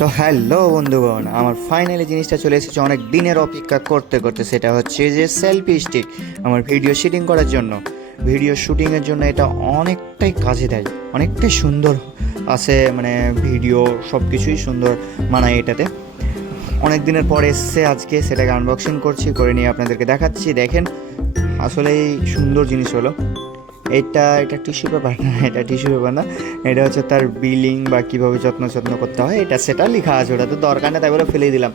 তো হ্যালো বন্ধুগণ, আমার ফাইনালি জিনিসটা চলে এসেছে অনেক দিনের অপেক্ষা করতে করতে, সেটা হচ্ছে যে সেলফি স্টিক আমার ভিডিও শুটিং করার জন্য। ভিডিও শুটিংয়ের জন্য এটা অনেকটাই কাজে দেয়, অনেকটাই সুন্দর আছে মানে ভিডিও সব কিছুই সুন্দর মানায় এটাতে। অনেক দিনের পর এসছে আজকে, সেটাকে আনবক্সিং করছি, করে নিয়ে আপনাদেরকে দেখাচ্ছি। দেখেন, আসলেই সুন্দর জিনিস হলো। এটা এটা টিস্যু পেপার না, এটা টিস্যু পেপার না। এটা হচ্ছে তার বিলিং বা কীভাবে যত্ন যত্ন করতে হয়, এটা সেটা লেখা আছে ওটা তো দরকার নেই, তাই বলে ফেলে দিলাম।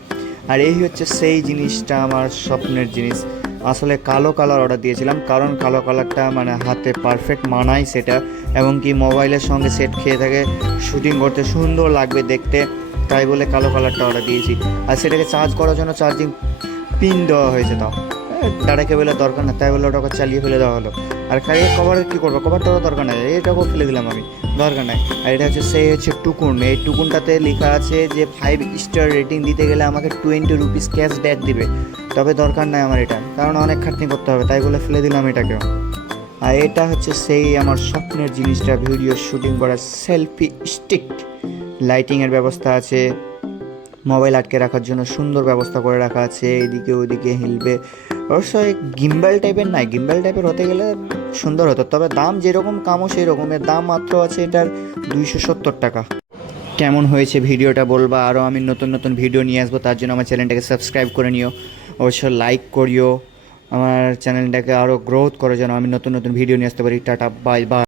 আর এই হচ্ছে সেই জিনিসটা আমার স্বপ্নের জিনিস। আসলে কালো কালার অর্ডার দিয়েছিলাম, কারণ কালো কালারটা মানে হাতে পারফেক্ট মানায় সেটা। এবং কি মোবাইলের সঙ্গে সেট খেয়ে থাকে শুটিং করতে সুন্দর লাগবে দেখতে, তাই বলে কালো কালারটা অর্ডার দিয়েছি। আর সেটাকে চার্জ করার জন্য চার্জিং পিন দেওয়া হয়েছে তাও। ডাটা কেবলের দরকার না তাই বলে ওটাকে চালিয়ে ফেলে দেওয়া হলো। আর খাইয়ে কভারের কী করব? কভারটারও দরকার নাই এটাকেও ফেলে দিলাম আমি, দরকার নাই। আর এটা হচ্ছে, সেই হচ্ছে টুকুন। এই টুকুনটাতে লেখা আছে যে ফাইভ স্টার রেটিং দিতে গেলে আমাকে টোয়েন্টি রুপিস ক্যাশ ব্যাক দিবে। তবে দরকার নাই আমার এটা, কারণ অনেক খাটনি করতে হবে, তাই বলে ফেলে দিলাম এটাকেও। আর এটা হচ্ছে সেই আমার স্বপ্নের জিনিসটা ভিডিও শুটিং করার সেলফি স্টিক লাইটিংয়ের ব্যবস্থা আছে মোবাইল আটকে রাখার জন্য সুন্দর ব্যবস্থা করে রাখা আছে, এদিকে ওদিকে হিলবে। অবশ্যই গিম্বাল টাইপের নাই, গিম্বাল টাইপের হতে গেলে সুন্দর হতো, তবে দাম যেরকম কামও সেই রকমের দাম মাত্র আছে এটার দুইশো সত্তর টাকা। কেমন হয়েছে ভিডিওটা বলবা আরও আমি নতুন নতুন ভিডিও নিয়ে আসব, তার জন্য আমার চ্যানেলটাকে সাবস্ক্রাইব করে নিও। অবশ্যই লাইক করিও, আমার চ্যানেলটাকে আরও গ্রোথ করার জন্য আমি নতুন নতুন ভিডিও নিয়ে আসতে পারি। Tata bye bye